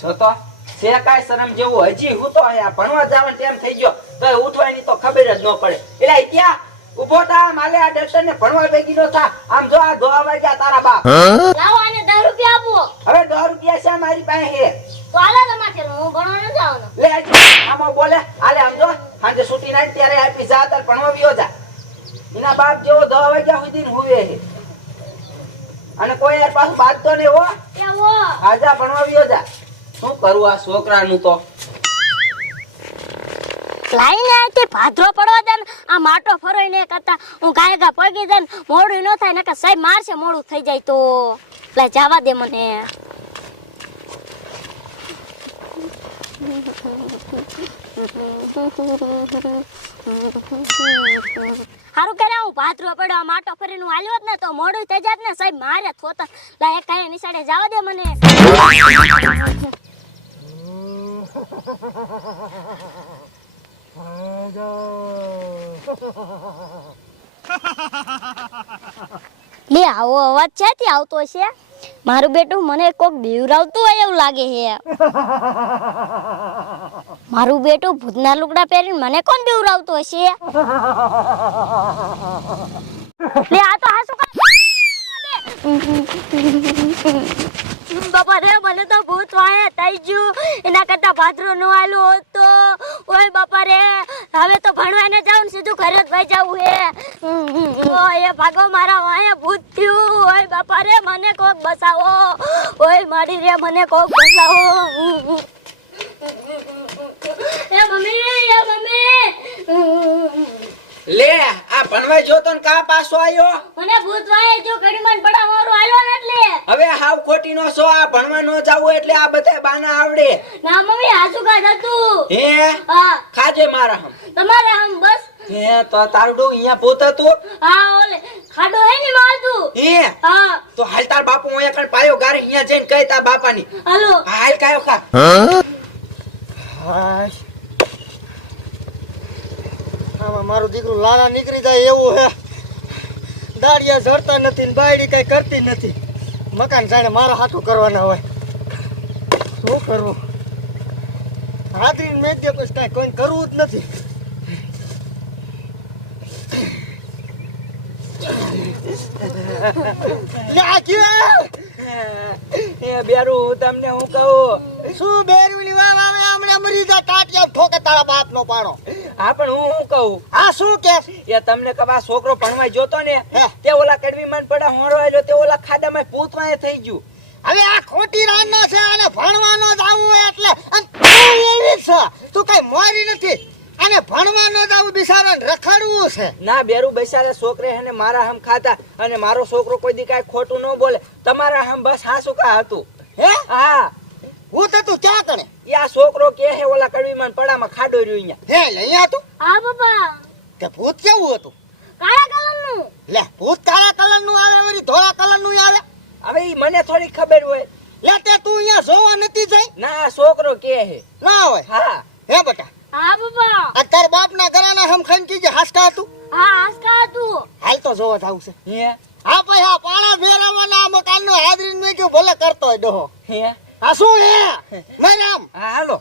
તો છે કાંઈ શરમ જેવું હજી હું તો અહીંયા ભણવા જવાનો ટાઈમ થઈ ગયો. તો ઉઠવાની તો ખબર જ ન પડે. એટલે ત્યાં ઊભો થા માલે આ ડોક્ટર ને ભણવા બેગી નો થા. આમ જો આ ધોવા વાગ્યા તારા બાપ. લાવો આને દસ રૂપિયા આપો. હવે દસ રૂપિયા છે મારી પાસે હે. તો હાલો તમારે હું ભણવા નથી જવાનો લે આમાં બોલે. હાલે આમ જો સાંજે છૂટી નાખ ત્યારે આપી જા તાર ભણવા વિયો જા એના બાપ જેવો વાગ્યા સુધી ને હુવે અને કોઈ પાછું બાદ તો નહીં હો. એવો આજા ભણવા વિયો જા શું કરું આ છોકરાનું તો? લાઈને આથી ભાદરો પડવા દે આ માટો ફરોય ને કરતા હું ગાય પગી દે મોડું ન થાય, નકર સાહેબ મારશે, મોડું થઈ જાય તો. લે, જવા દે મને. હારું કરે હું ભાદરો પડ્યો, આ માટો ફરીને હું હાલ્યો જ ને, તો મોડું થઈ જાત ને, સાહેબ મારે થોતા લા, એક કાંઈ નિશાળે જવા દે મને. લે આવો અવાજ ક્યાંથી આવતો છે? મારું બેટું મને કોક બીવરાવતું હોય એવું લાગે છે. મારું બેટું ભૂતના લુગડા પહેરીને મને કોણ બીવરાવતું હશે? લે આ તો હાસુ બાપા રે મને તો ભૂત વાળે થઈ ગયું. એના કરતા ભાદરો નો આલું હોત ઓય બાપા રે હવે તો ભણવા ને જાઉં ને સીધું ઘરે જ ભાઈ જાવું હે. ઓય ભાગો મારા વાયે ભૂત થયું. ઓય બાપા રે મને કોક બસાવો. ઓય મારી રે મને કોક બસાવો એ મમ્મી એ મમ્મી લે ભણવા જોતો ને કા પાછો આવ્યો મને ભૂત વાય જો ઘડીમાં પડા મારું આલ્યો ને એટલે. હવે હાવ ખોટી નો સો આ ભણવા નો જાવું એટલે આ બધા બાના આવડે. ના મમ્મી હાસુ કા હતું. હે? હા. ખાજે મારા હમ. તમારે હમ બસ. હે તો તારું ડો અહીંયા ભૂત હતું? હા ઓલે ખાડો હે ને મારતું હે? હા. તો હાલ તાર બાપુ અહીંયા કણ પાયો ગારે અહીંયા જઈને કહી તાર બાપાની. હાલો. હાલ કાયો ખા. હાશ. આમાં મારું દીકરું લાલા નીકળી જાય એવું હે. દાડિયા ઝડતા નથી ને બાયડી કઈ કરતી નથી. મકાન જાણે મારા હાથું કરવાના હોય. શું કરવું? હાથરીને મેં દે પછી કાંઈ કોઈ કરવું જ નથી. બેરું તમને હું કહું? શું બેરવી વાવ આવે? હમણાં મરી જા ટાટિયા ઠોકે તારા બાપ નો પાડો. હા પણ હું હું કહું? આ શું કે? એ તમને કબા છોકરો ભણવા જોતો ને તે ઓલા કડવી માં પડા હોરો આલ્યો તે ઓલા ખાડામાં પૂતવાય થઈ ગયું. હવે આ ખોટી રાનો છે અને ભણવાનો જ આવું એટલે એવી છે. તું કઈ મોરી નથી. અને ભણવાનો જ આવું બિચારાને રખડવું છે. ના બેરું બેસારે છોકરે હે મારા હમ ખાતા અને મારો છોકરો કોઈ દી કાંઈ ખોટું ન બોલે. તમારા હમ બસ હાસુ કા હતું. હે? હા. હું તો તું ક્યાં કણે યા છોકરો કે હે ઓલા કડવી માં પડામાં ખાડો રહ્યો અહીંયા. હે લે અહીંયા તું. હા બાપા કે ભૂત કેવું હતું? કાળા કલરનું. લે ભૂત કાળા કલરનું આવે વળી ધોળા કલરનું આવે. હવે ઈ મને થોડી ખબર હોય. લે તે તું અહીંયા જોવા નથી જાય ના આ છોકરો કે હે. ના હોય? હા. હે બેટા. હા આ બાપ ના ઘરાના હમ ખાઈને કીજે હાસકા હતું? હા હાસકા હતું. હાલ તો જોવા જાવ છે. હે. હા ભાઈ હા પાણા ફેરવવાના આ મકાન નો હાજરી મેં કીધું ભલે કરતો હોય ડોહો. હે. આ શું હે? મેરામ હા હાલો.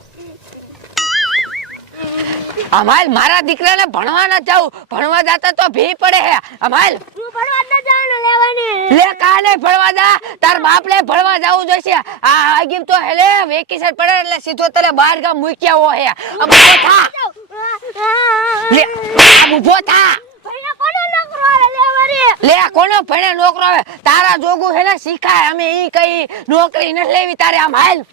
અમાલ મારા દીકરાને ભણવા ના જાવ ભણવા જાતા તો ભી પડે હે. અમાલ. તું ભણવા જ જવાનું લેવાની. લે કાને ભણવા જા. તાર બાપ લે ભણવા જાવું જોઈશે. આ આગીમ તો હેલે વેકેશન પડે એટલે સીધો તને બહાર ગામ મૂક્યા હો હે અબ થા. લે ઊભો થા ભણ્યા કોનો નોકરો આવે લેવાની લે કોનો ભણે નોકરો આવે? તારા જોગું હે ને શીખાય. અમે ઈ કઈ નોકરી ન લેવી. તારે આમ હાલ.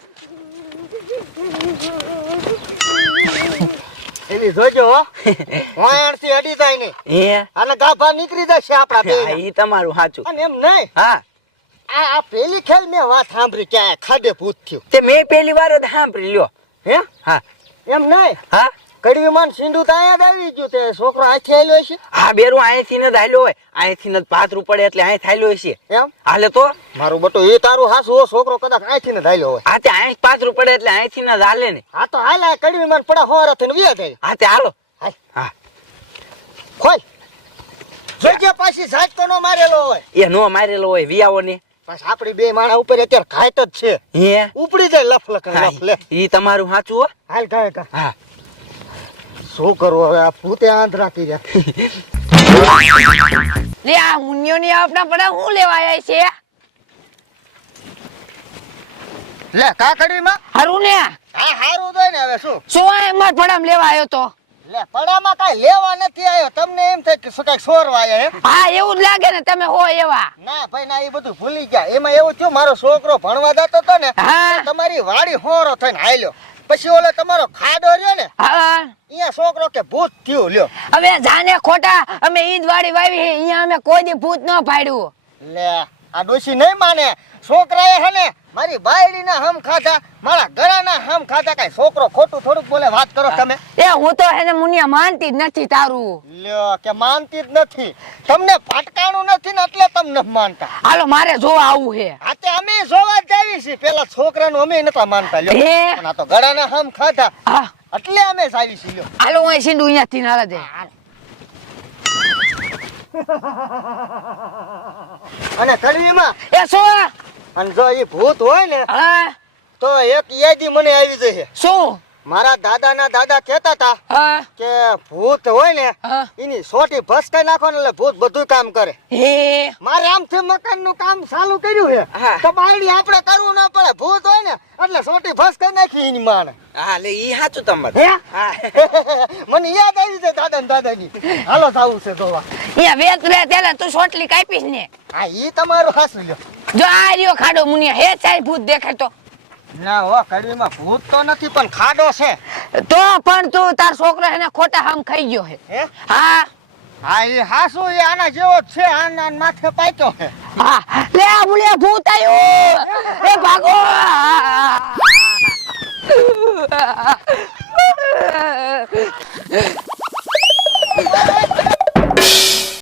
એની જોજો વાયણથી અડી જાય ને. એ અને ગાભા નીકળી જશે આપડા બે ઈ તમારું સાચું. અને એમ નહીં. હા. આ આ પેલી ખેલ મેં વાત સાંભળી કે ખાડે ભૂત થયું. તે મેં પહેલી વાર જ સાંભળી લ્યો. હે? હા. એમ નહીં? હા. કડવી માન સિંધુ તો અહીંયા જ આવી ગયું તે છોકરો હાથે આવેલો છે હા બેરું અહીંથી ને જ હોય. અહીંથી ને જ પાથરું પડે એટલે અહીં થાલ્યો છે એમ? હાલે તો? મારું બટુ એ તારું હાસુ હો છોકરો કદાચ અહીંથી ને ધાલ્યો હોય. હા તે અહીં પાથરું પડે એટલે અહીંથી ને જ હાલે ને. હા તો હાલ કડવી માન પડા હોરા થઈને વ્યા જાય. હા તે હાલો. હા. ખોલ જોજે પાછી ઝાટકો નો મારેલો હોય. એ નો મારેલો હોય વિયાવો ને. બસ આપડી બે માણા ઉપર અત્યારે ઘાટ જ છે. હે? ઉપડી જાય લફ લખ લફ લે ઈ તમારું સાચું હો? હાલ કાય કા હા. શું કરું હવે? આ ભૂતે આંધ રાખી રહ્યા લે આ મુનિયો ની આપણા પડે હું લેવા આવ્યા છે? લે કાકડીમાં? હારું ને? હા હારું દે ને હવે શું? શું આ એમ પડામ લેવા આવ્યો તો? લે પડામાં કાઈ લેવા નથી આવ્યો તમને એમ થાય કે શું કાંઈક સોરવા આવ્યા એમ? હા એવું જ લાગે ને તમે હો એવા. ના ભાઈ ના એ બધું ભૂલી ગયા. એમાં એવું થયું મારો છોકરો ભણવા જતો હતો ને તમારી વાડી હોરો થઈને હાલ્યો. પછી ઓલો તમારો ખાડો રહ્યો ને હા. અહીંયા છોકરો કે ભૂત થયું લ્યો. હવે જાને ખોટા અમે ઈદ વાડી વાવી અહીંયા અમે કોઈ દી ભૂત ન પાડ્યું. લે આ ડોશી નહીં માને. છોકરાએ હે ને મારી બાયડીના હમ ખાધા મારા ગળાના હમ ખાધા કઈ છોકરો ખોટું થોડુંક બોલે વાત કરો તમે. એ હું તો એને મુનિયા માનતી જ નથી તારું. લ્યો કે માનતી જ નથી. તમને ફટકાણું નથી ને એટલે તમને માનતા. હાલો મારે જોવા આવું હે આ તે અમે જોવા જ આવી છીએ. પેલા છોકરાનું અમે નતા માનતા લ્યો? પણ આ તો ગળાના હમ ખાધા. હા. એટલે અમે જ આવી છીએ લ્યો. હાલો હું સિંધુ અહીંયા થી નારા દે. અને કડવીમાં એ શું? અને જો એ ભૂત હોય ને હા? તો એક યાદી મને આવી જશે. શું? મારા દાદાના દાદા કહેતા હતા કે ભૂત હોય ને એની સોટી ભસકાઈ નાખો ને એટલે ભૂત બધું કામ કરે. મારે મારે આમથી મકાનનું કામ ચાલુ કર્યું છે. તો બાયડી આપણે કરવું ના પડે. ભૂત હોય ને એટલે સોટી ભસકાઈ નાખી એની માને. હા લે ઈ સાચું તમારે. મને યાદ આવી છે દાદા ને દાદાની. હાલો જાવું છે તો વેત રે ત્યારે તું સોટલી કાપીશ ને. હા ઈ તમારું હાસુ લ્યો. જો આ રહ્યો ખાડો મુનિયા હે ચાઈ ભૂત દેખાતો ના હો કડવીમાં ભૂત તો નથી પણ ખાડો છે. તો પણ તું તાર છોકરો એને ખોટા હામ ખાઈ ગયો હે. હે? હા. એ હાસુ એ આના જેવો જ છે આના માથે પાક્યો છે. હા. લે આ મુનિયા ભૂત આવ્યું એ ભાગો.